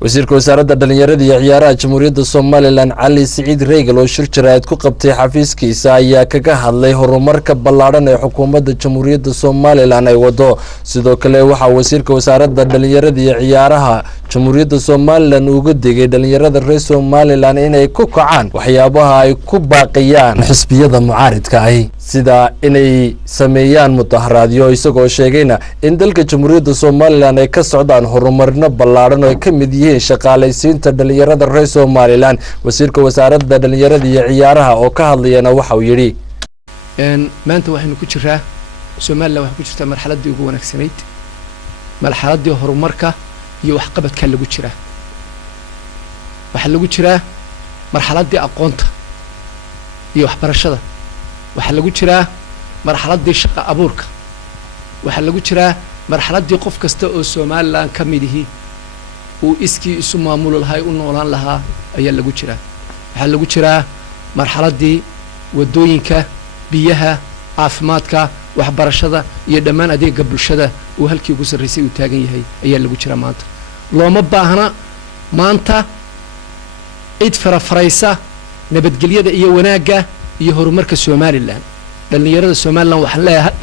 wasiirka wasaaradda dhalinyarada iyo ciyaaraha jamhuuriyadda Soomaaliland Cali Saciid Reegal oo shir jaraa'id ku qabtay xafiiskiisa ayaa kaga hadlay horumarka ballaaran ee xukuumadda jamhuuriyadda Soomaaliland ay wado sidoo kale waxa wasiirka wasaaradda dhalinyarada iyo ciyaaraha jamhuuriyadda Soomaaliland uga digay dhalinyarada reer Soomaaliland inay ku kacaan waxyaabaha ay ku baaqayaan xisbiyada mucaaridka ah sida inay sameeyaan mudaharaadyo isagoo sheegayna in dalka jamhuuriyadda Soomaaliland ay ka socdaan horumarno ballaaran oo ka mid yihiin shaqaalaysiinta dhalinyarada reer Soomaaliland wasiirka wasaaradda dhalinyarada iyo ciyaaraha oo ka hadlayana waxa uu yiri maanta waxaynu ku jiraa Soomaaliland waxa ku jirta marxaladii ugu wanaagsanayd marxaladii horumarka iyo waxqabadka lagu jira waxa lagu jira marxaladii aqoonta iyo waxbarashada waxa lagu jira marxaladii shaqo abuurka waxa lagu jira marxaladii qof kasta oo Soomaaliland ka mid yahay uu iskii isu maamul lahay u noolaan lahaa ayaa lagu jira waxa lagu jira marxaladii wadooyinka biyaha caafimaadka waxbarashada iyo dhammaan adeegga bulshada uu halkii ugu sareysay uu taagan yahay ayaa lagu jira maanta looma baahna maanta cid farafraysa nabadgelyada iyo wanaagga iyo horumarka Soomaaliland dhalinyarada Soomaaliland waxaan leeyahay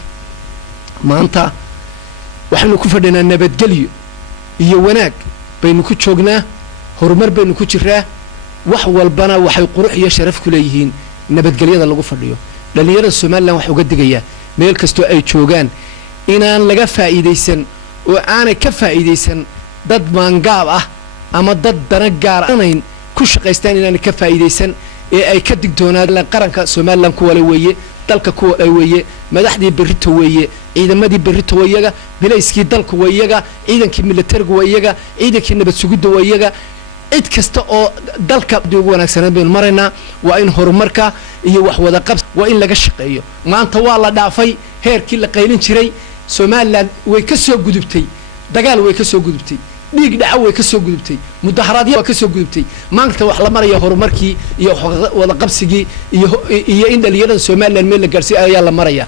maanta waxaanu ku fadhinaa nabadgelyo iyo wanaag baynu ku joognaa horumar baynu ku jiraa wax walbana waxay qurux iyo sharaf ku leeyihiin nabadgelyada lagu fadhiyo dhalinyarada Soomaaliland wax uga digaya meel kasto ay joogaan inaan laga faa'iideysan oo aanay ka faa'iideysan dad maangaab ah ama dad dana gaar ahayn ku shaqeystaan inaan ka faa'iideysan ee ay ka digtoonaadaan qaranka Soomaaliland ku wala weeye dalka ku wala weeye madaxdii berrito weeye ciidamadii berrito weeyaga bilayskii dalka weeyaga ciidankii militariga weeyaga ciidankii nabad sugidda weeyaga cid kasta oo dalka ugu wanaagsan baynu maraynaa waa in horumarka iyo wax wada qabs waa in laga shaqeeyo maanta waa la dhaafay heerkii la qaylin jiray Soomaaliland way ka soo gudubtay dagaal way ka soo gudubtay dhiig dhaca way ka soo gudubtay mudaharaadyo way ka soo gudubtay maanta wax la marayo horumarkii iyo wada qabsigii iyo in dhalinyarada Soomaaliland meel la gaarsiiyo ayaa la maraya